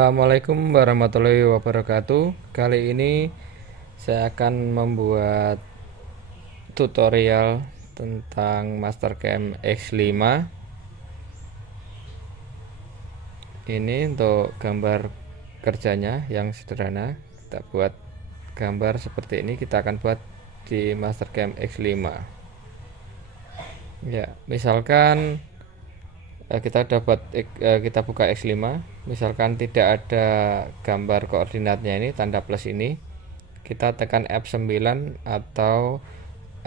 Assalamualaikum warahmatullahi wabarakatuh. Kali ini saya akan membuat tutorial tentang Mastercam X5. Ini untuk gambar kerjanya yang sederhana. Kita buat gambar seperti ini, kita akan buat di Mastercam X5. Ya, misalkan kita buka X5, misalkan tidak ada gambar koordinatnya, ini tanda plus ini, kita tekan F9 atau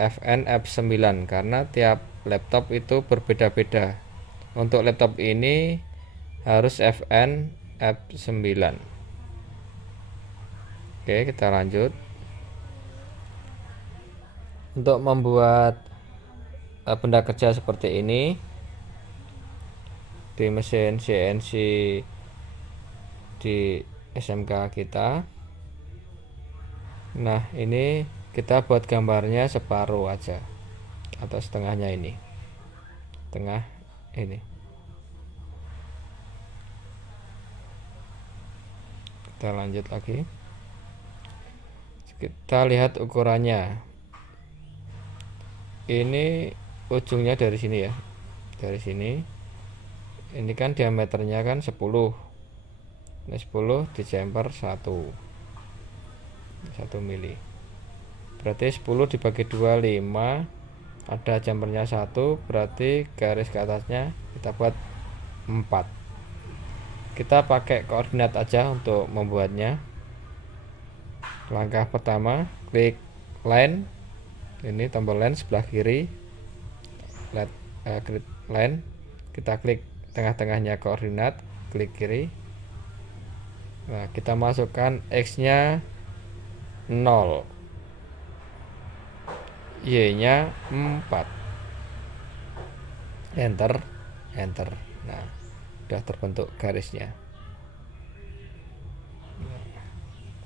Fn F9 karena tiap laptop itu berbeda-beda. Untuk laptop ini harus Fn F9. Oke, kita lanjut. Untuk membuat benda kerja seperti ini di mesin CNC di SMK kita. Nah, ini kita buat gambarnya separuh aja atau setengahnya, ini tengah ini. Kita lanjut lagi, kita lihat ukurannya. Ini ujungnya dari sini ya, dari sini. Ini kan diameternya kan 10. Ini 10 dijemper 1 mili. Berarti 10 dibagi 2 5. Ada jempernya 1, berarti garis ke atasnya kita buat 4. Kita pakai koordinat aja untuk membuatnya. Langkah pertama, klik line. Ini tombol line sebelah kiri. Klik line. Kita klik tengah-tengahnya koordinat, klik kiri. Nah, kita masukkan X nya 0, Y nya 4, enter. Nah, sudah terbentuk garisnya.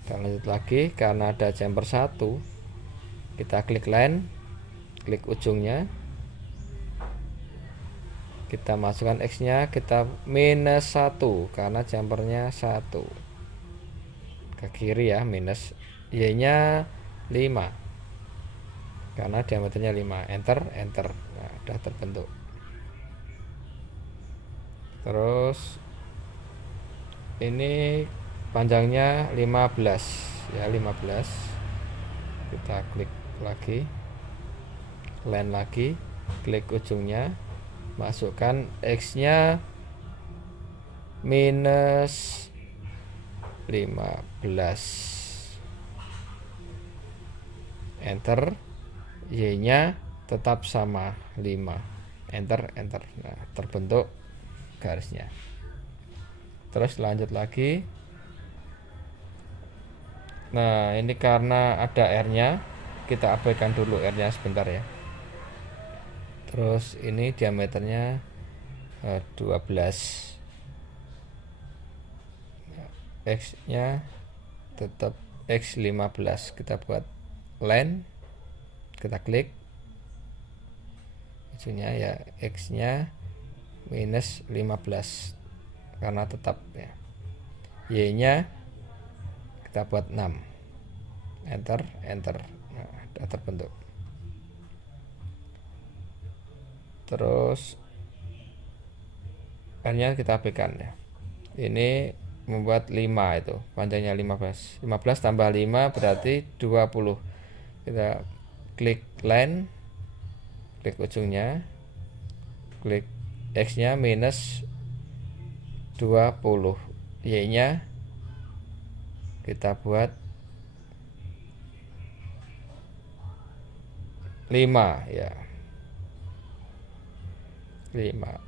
Kita lanjut lagi, karena ada jumper 1, kita klik line, klik ujungnya, kita masukkan X nya, kita minus 1 karena jumpernya 1 ke kiri ya, minus. Y nya 5 karena diameternya 5, enter. Nah, udah terbentuk. Terus ini panjangnya 15 ya, 15. Kita klik lagi, line lagi, klik ujungnya, masukkan X nya minus 15, enter. Y nya tetap sama 5, enter. Nah, terbentuk garisnya. Terus lanjut lagi. Nah, ini karena ada R nya, kita abaikan dulu R nya sebentar ya. Terus ini diameternya 12. X nya tetap X15. Kita buat line, kita klik ujungnya ya, X nya minus 15 karena tetap ya. Y nya kita buat 6, enter. Nah, sudah terbentuk. Terus R nya kita abaikan ya. Ini membuat 5, itu panjangnya 15 tambah 5 berarti 20. Kita klik line, klik ujungnya, klik X nya minus 20, Y nya kita buat 5 ya, 5,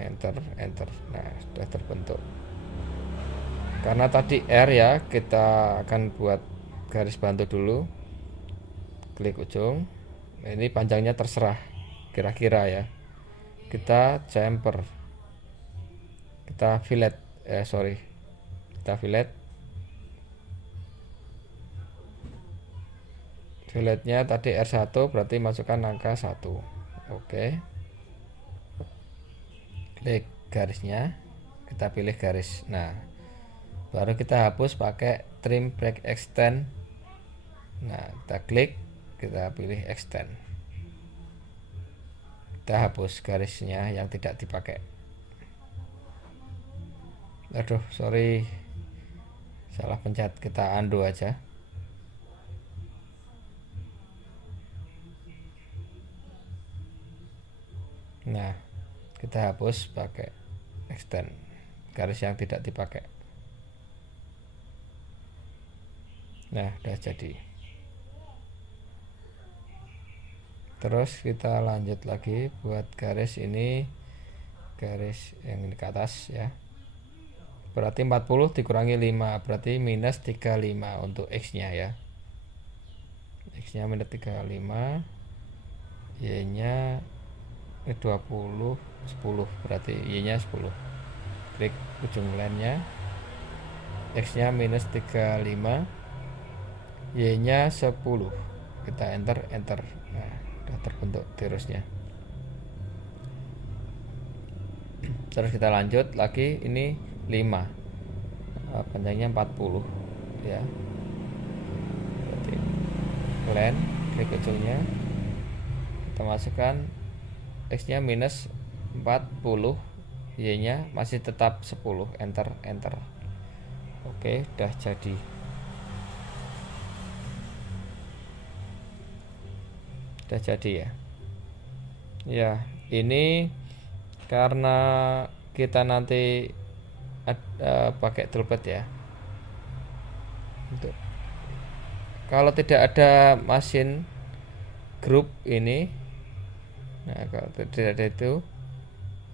enter. Nah, sudah terbentuk. Karena tadi R ya, kita akan buat garis bantu dulu. Klik ujung. Ini panjangnya terserah kira-kira ya. Kita jumper, kita fillet, kita fillet. Filletnya tadi R1, berarti masukkan angka 1. Oke. Klik garisnya, kita pilih garis. Nah, baru kita hapus pakai trim break extend. Nah, kita klik, kita pilih extend, kita hapus garisnya yang tidak dipakai. Aduh, sorry, salah pencet, kita undo aja. Nah, kita hapus pakai extend garis yang tidak dipakai. Nah, udah jadi. Terus kita lanjut lagi buat garis ini, garis yang ini ke atas ya. Berarti 40 dikurangi 5 berarti minus 35 untuk X nya ya. X nya minus 35, Y nya 20, 10 berarti Y nya 10. Klik ujung line nya, X nya minus 35, Y nya 10, kita enter. Nah, udah terbentuk tirusnya. Terus kita lanjut lagi, ini 5, panjangnya 40 ya. Berarti line, klik ujungnya, kita masukkan X nya minus 40, Y nya masih tetap 10, enter. Oke, udah jadi. Udah jadi ya. Ya, ini karena kita nanti pakai toolpad ya. Untuk kalau tidak ada mesin grup ini, nah kalau tidak ada itu,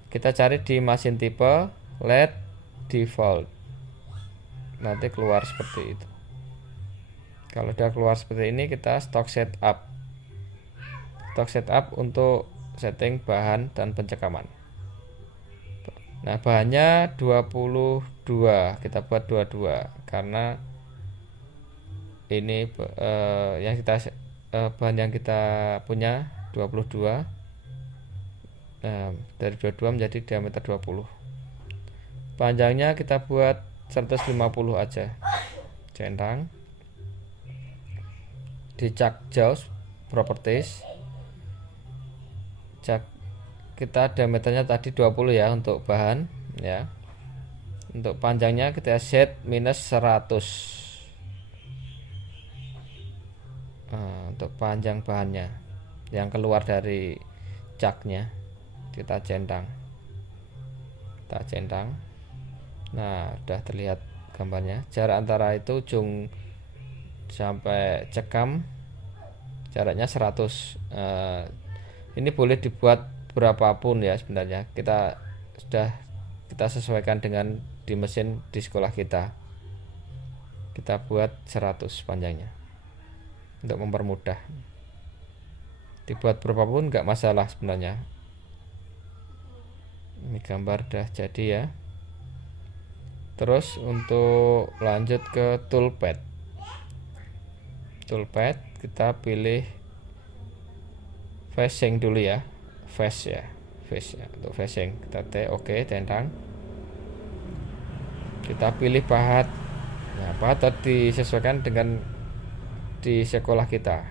kita cari di mesin tipe LED default, nanti keluar seperti itu. Kalau udah keluar seperti ini, kita stock setup untuk setting bahan dan pencekaman. Nah, bahannya 22, kita buat 22 karena ini yang kita bahan yang kita punya 22. Nah, dari 22 menjadi diameter 20. Panjangnya kita buat 150 aja. Centang. Di cak jaws properties. Cak kita diameternya tadi 20 ya untuk bahan ya. Untuk panjangnya kita set minus 100. Untuk panjang bahannya yang keluar dari caknya kita centang. Nah, udah terlihat gambarnya. Jarak antara itu ujung sampai cekam jaraknya 100. Ini boleh dibuat berapapun ya sebenarnya. Kita sesuaikan dengan di mesin di sekolah kita. Kita buat 100 panjangnya untuk mempermudah. Dibuat berapapun nggak masalah sebenarnya. Ini gambar udah jadi ya. Terus untuk lanjut ke toolpad kita pilih facing dulu ya, face ya. Untuk facing kita oke, centang. Kita pilih pahat. Nah, pahat disesuaikan dengan di sekolah kita,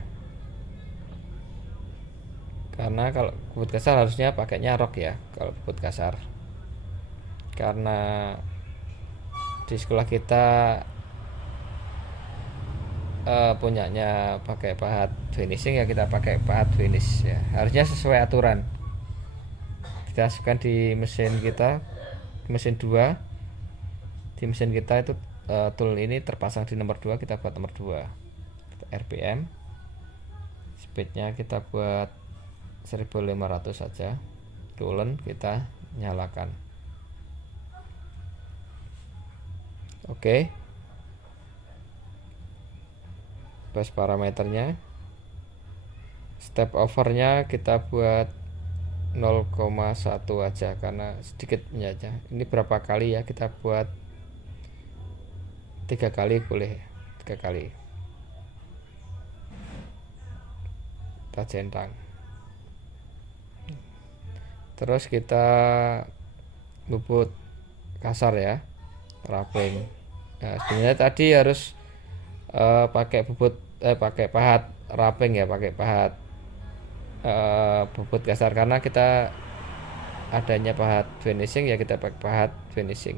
karena kalau bubut kasar harusnya pakainya rok ya kalau bubut kasar, karena di sekolah kita punyanya pakai pahat finishing ya, kita pakai pahat finish ya, harusnya sesuai aturan. Kita masukkan di mesin kita, mesin 2 di mesin kita itu tool ini terpasang di nomor 2, kita buat nomor 2. RPM, speednya kita buat 1500 saja. Coolant kita nyalakan. Oke. Bus parameternya, step overnya kita buat 0,1 aja karena sedikitnya aja. Ini berapa kali ya, kita buat 3 kali boleh, 3 kali. Kita centang. Terus kita bubut kasar ya, wrapping Nah, sebenarnya tadi harus pakai pahat wrapping ya, pakai pahat bubut kasar, karena kita adanya pahat finishing ya kita pakai pahat finishing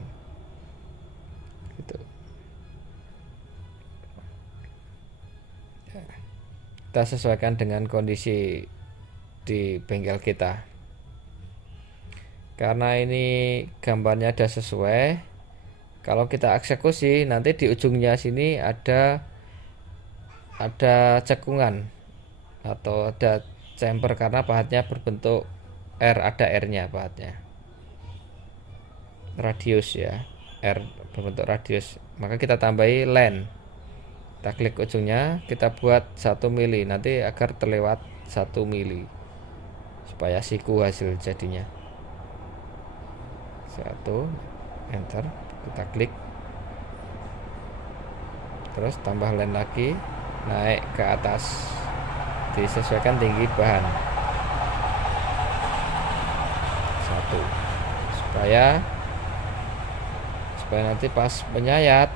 gitu. Kita sesuaikan dengan kondisi di bengkel kita. Karena ini gambarnya ada sesuai, kalau kita eksekusi nanti di ujungnya sini ada cekungan atau ada chamber karena pahatnya berbentuk R, ada R-nya pahatnya. Radius ya, R berbentuk radius. Maka kita tambahi len. Kita klik ujungnya, kita buat 1 mili nanti agar terlewat 1 mili supaya siku hasil jadinya. 1, enter, kita klik, terus tambah len lagi, naik ke atas, disesuaikan tinggi bahan 1 supaya nanti pas menyayat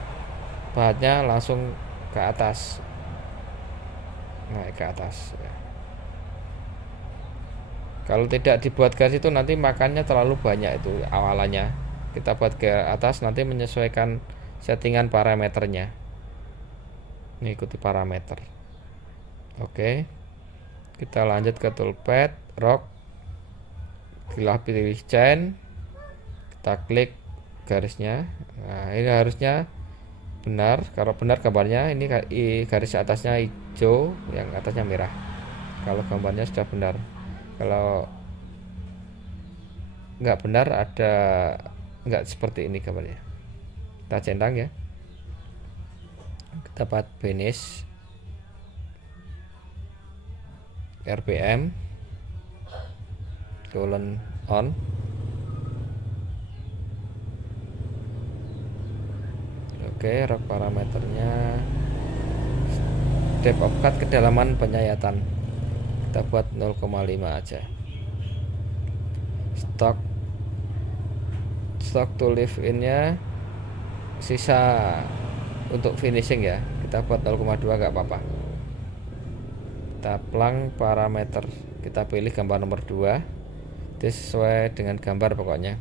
bahannya langsung ke atas, naik ke atas ya. Kalau tidak dibuat garis itu nanti makannya terlalu banyak itu awalannya. Kita buat ke atas nanti menyesuaikan settingan parameternya. Ini ikuti parameter. Oke. Kita lanjut ke toolpad, rock. Pilih chain. Kita klik garisnya. Nah, ini harusnya benar. Kalau benar gambarnya ini garis atasnya hijau, yang atasnya merah. Kalau gambarnya sudah benar. Kalau nggak benar ada nggak seperti ini gambarnya. Kita centang ya. Kita buat finish RPM :on. Oke, rock parameternya depth of cut, kedalaman penyayatan kita buat 0,5 aja. Stock to live in nya sisa untuk finishing ya, kita buat 0,2 nggak apa-apa. Kita plang parameter, kita pilih gambar nomor 2 sesuai dengan gambar pokoknya.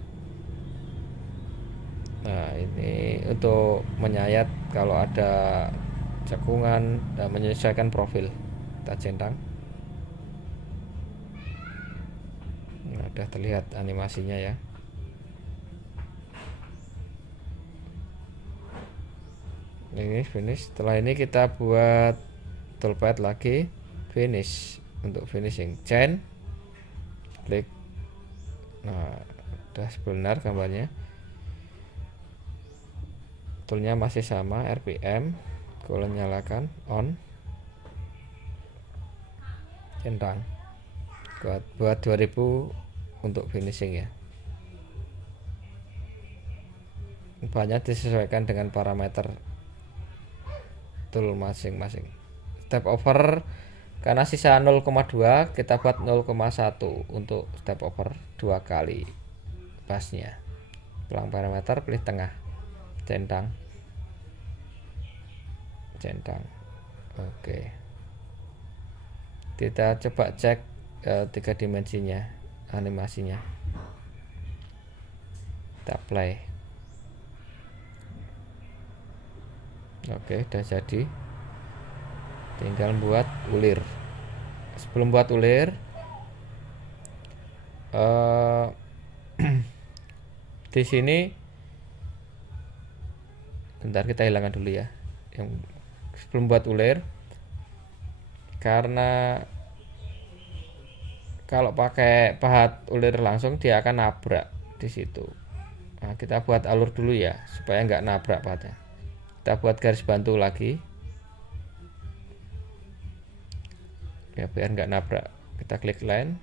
Nah, ini untuk menyayat kalau ada cekungan dan menyesuaikan profil. Kita centang. Nah, udah terlihat animasinya ya. Ini finish. Setelah ini kita buat toolpad lagi, finish, untuk finishing chain, klik. Nah, udah benar gambarnya. Toolnya masih sama, RPM, nyalakan, on, centang. Buat 2000 untuk finishing ya. Banyak disesuaikan dengan parameter tool masing-masing. Step over karena sisa 0,2 kita buat 0,1 untuk step over 2 kali pasnya. Pelang parameter, pilih tengah, centang. Oke, kita coba cek 3 dimensinya, animasinya. Kita play. Oke, udah jadi. Tinggal buat ulir. Sebelum buat ulir, di sini bentar, kita hilangkan dulu ya. Yang sebelum buat ulir, karena kalau pakai pahat ulir langsung dia akan nabrak di situ. Nah, kita buat alur dulu ya supaya nggak nabrak pahatnya. Kita buat garis bantu lagi ya biar nggak nabrak. Kita klik line,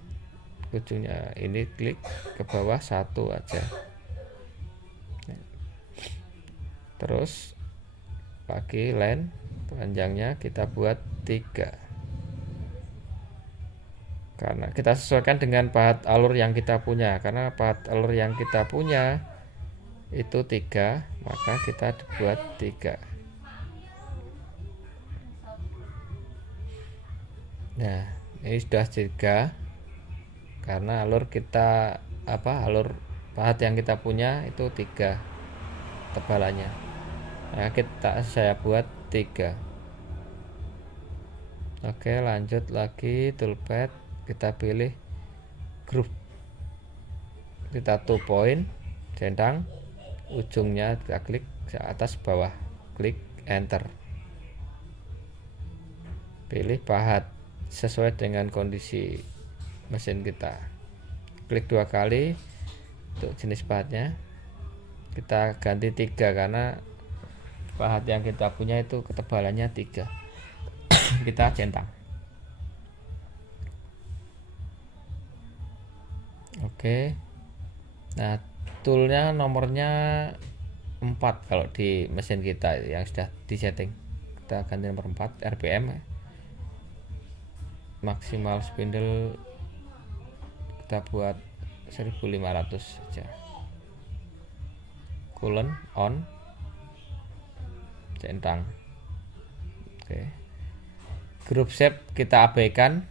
ujungnya ini klik ke bawah 1 aja. Terus lagi line panjangnya kita buat 3, karena kita sesuaikan dengan pahat alur yang kita punya. Karena pahat alur yang kita punya itu 3, maka kita buat 3. Nah, ini sudah 3 karena alur kita alur pahat yang kita punya itu 3 tebalannya. Nah, saya buat 3. Oke, lanjut lagi toolpad, kita pilih group, kita 2 point, centang, ujungnya kita klik ke atas bawah, klik enter, pilih pahat sesuai dengan kondisi mesin kita, klik 2 kali untuk jenis pahatnya, kita ganti 3 karena pahat yang kita punya itu ketebalannya 3. Kita centang. Oke. Nah, toolnya nomornya 4 kalau di mesin kita yang sudah disetting. Kita ganti nomor 4, RPM. Maksimal spindle kita buat 1500 saja. Coolant on, centang. Oke. Group shape kita abaikan,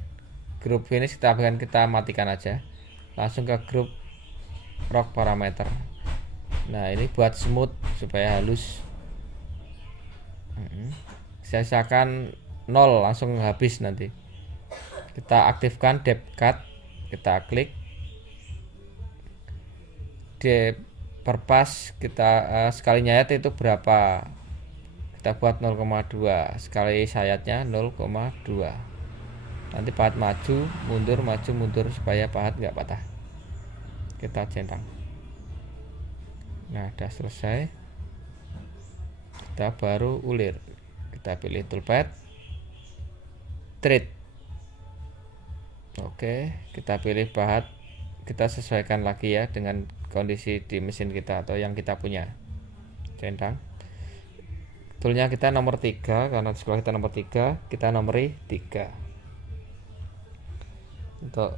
group finish kita abaikan, kita matikan aja. Langsung ke group rock parameter. Nah, ini buat smooth supaya halus. Saya sisakan 0, langsung habis nanti. Kita aktifkan depth cut, kita klik depth per pass, kita sekali nyayat itu berapa, kita buat 0,2, sekali sayatnya 0,2. Nanti pahat maju mundur supaya pahat nggak patah. Kita centang. Nah, udah selesai, kita baru ulir. Kita pilih toolpad, treat. Oke, kita pilih pahat, kita sesuaikan lagi ya dengan kondisi di mesin kita atau yang kita punya. Centang. Toolnya kita nomor 3 karena sekolah kita nomor 3, kita nomori 3. Untuk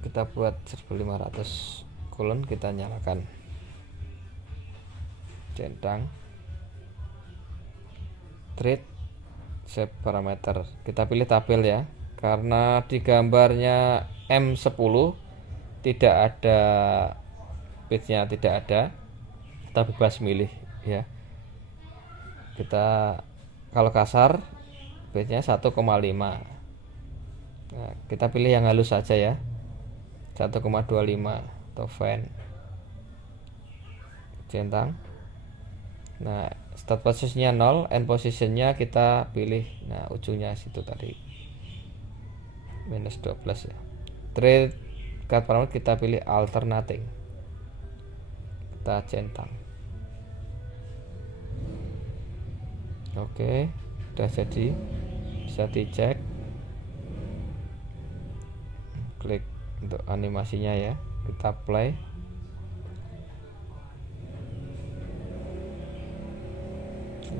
kita buat 1500 coolant, kita nyalakan, centang, treat, shape parameter, kita pilih tabel ya, karena di gambarnya M10 tidak ada pitch-nya, tidak ada, kita bebas milih ya. Kita kalau kasar pitch-nya 1,5. Nah, kita pilih yang halus saja ya, 1,25 atau fan, centang. Nah, start posisinya 0, end posisinya kita pilih, nah ujungnya situ tadi, minus 12 ya. Trade cut parameter kita pilih alternating, kita centang. Oke, udah jadi, bisa dicek, klik untuk animasinya ya, kita play.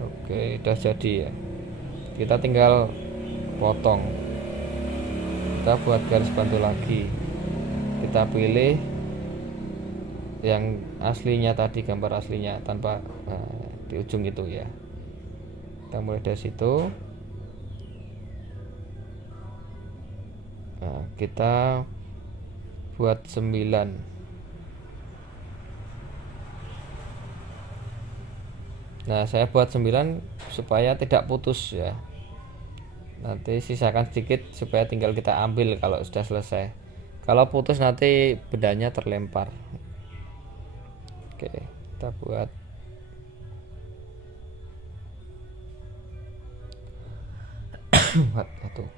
Oke, udah jadi ya, kita tinggal potong, kita buat garis bantu lagi, kita pilih yang aslinya tadi, gambar aslinya tanpa di ujung itu ya. Kita mulai dari situ. Nah, kita buat 9. Nah, saya buat 9 supaya tidak putus ya. Nanti sisakan sedikit supaya tinggal kita ambil kalau sudah selesai. Kalau putus nanti bedanya terlempar. Oke, kita buat 1.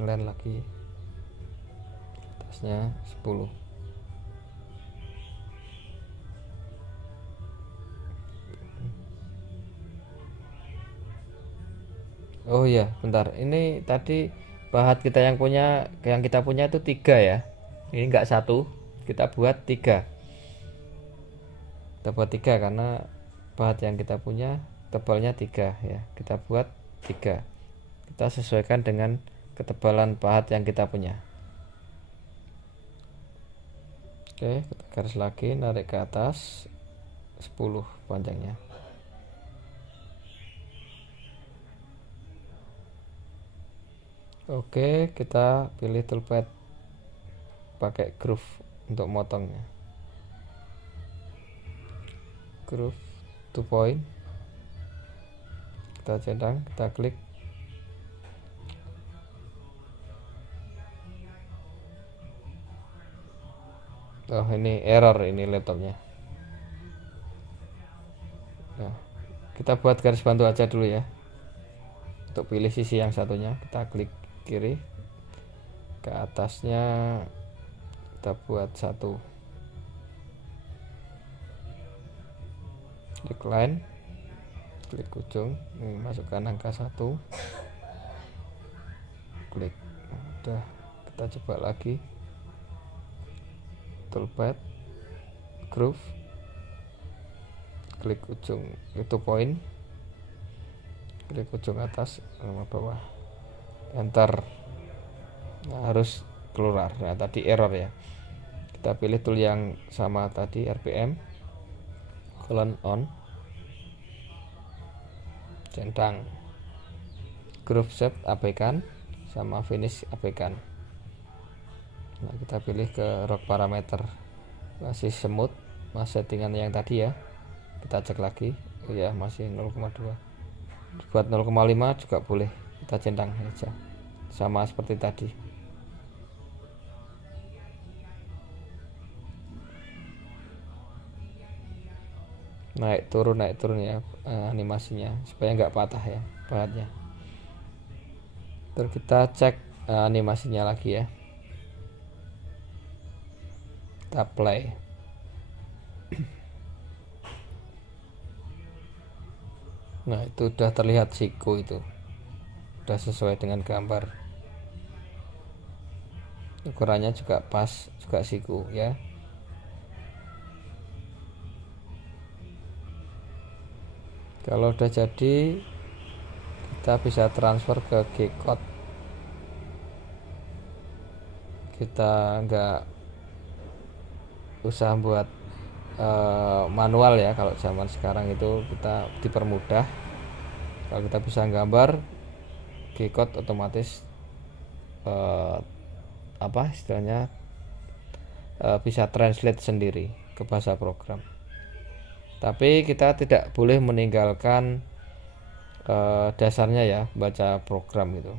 Ngelan lagi, atasnya 10. Oh iya, bentar, ini tadi pahat kita yang kita punya itu 3 ya, ini enggak 1, kita buat 3. Kita buat 3 karena pahat yang kita punya tebalnya 3 ya, kita buat 3. Kita sesuaikan dengan ketebalan pahat yang kita punya. Oke, kita garis lagi, narik ke atas 10 panjangnya. Oke, kita pilih toolpad pakai groove untuk motongnya. Groove 2 point, kita centang, kita klik. Oh, ini error ini laptopnya. Nah, kita buat garis bantu aja dulu ya. Untuk pilih sisi yang satunya, kita klik kiri, ke atasnya kita buat 1, klik line, klik ujung, ini masukkan angka 1, klik. Udah, kita coba lagi, toolpad, groove, klik ujung itu point, klik ujung atas sama bawah, enter. Nah, harus keluar. Nah, tadi error ya. Kita pilih tool yang sama tadi, RPM on, centang, groove shape abaikan, sama finish abaikan. Nah, kita pilih ke rock parameter, masih semut, masih settingan yang tadi ya. Kita cek lagi, oh ya masih 0,2. Buat 0,5 juga boleh, kita centang aja, sama seperti tadi. Naik turun ya animasinya, supaya nggak patah ya bahannya. Terus kita cek animasinya lagi ya. Kita play. Nah, itu udah terlihat siku, itu udah sesuai dengan gambar, ukurannya juga pas, juga siku ya. Kalau udah jadi, kita bisa transfer ke G-Code. Kita nggak usah buat manual ya. Kalau zaman sekarang itu kita dipermudah. Kalau kita bisa gambar, G-Code otomatis istilahnya bisa translate sendiri ke bahasa program. Tapi kita tidak boleh meninggalkan dasarnya ya, baca program itu.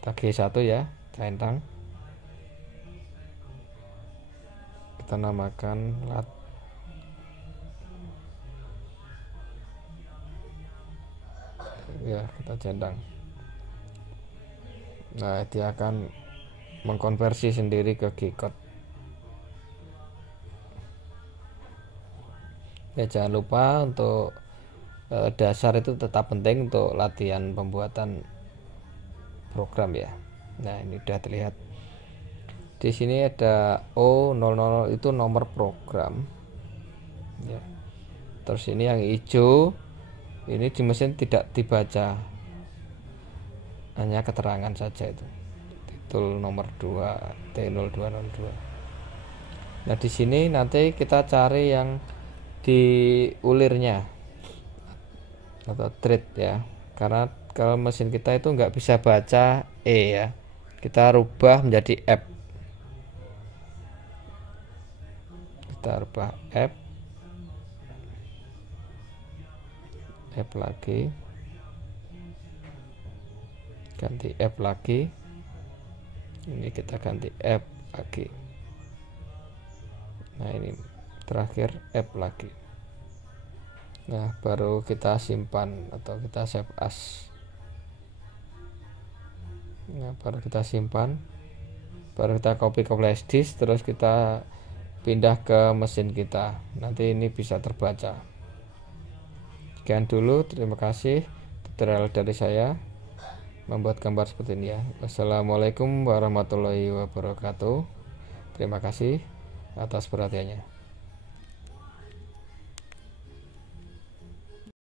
Kita G1 ya, centang, kita namakan lat. Ya, kita centang. Nah, dia akan mengkonversi sendiri ke G-Code. Ya, jangan lupa untuk dasar itu tetap penting untuk latihan pembuatan program ya. Nah, ini udah terlihat. Di sini ada O00, itu nomor program ya. Terus ini yang hijau, ini di mesin tidak dibaca, hanya keterangan saja itu. Titul nomor 2 T0202. Nah, di sini nanti kita cari yang di ulirnya atau thread ya. Karena kalau mesin kita itu nggak bisa baca E ya. Kita rubah menjadi F. Kita rubah F lagi, ganti F lagi, ini kita ganti F lagi. Nah, ini terakhir F lagi. Nah, baru kita simpan atau kita save as. Nah, baru kita simpan, baru kita copy ke flash disk, terus kita pindah ke mesin kita. Nanti ini bisa terbaca. Sekian dulu, terima kasih tutorial dari saya membuat gambar seperti ini ya. Wassalamualaikum warahmatullahi wabarakatuh. Terima kasih atas perhatiannya.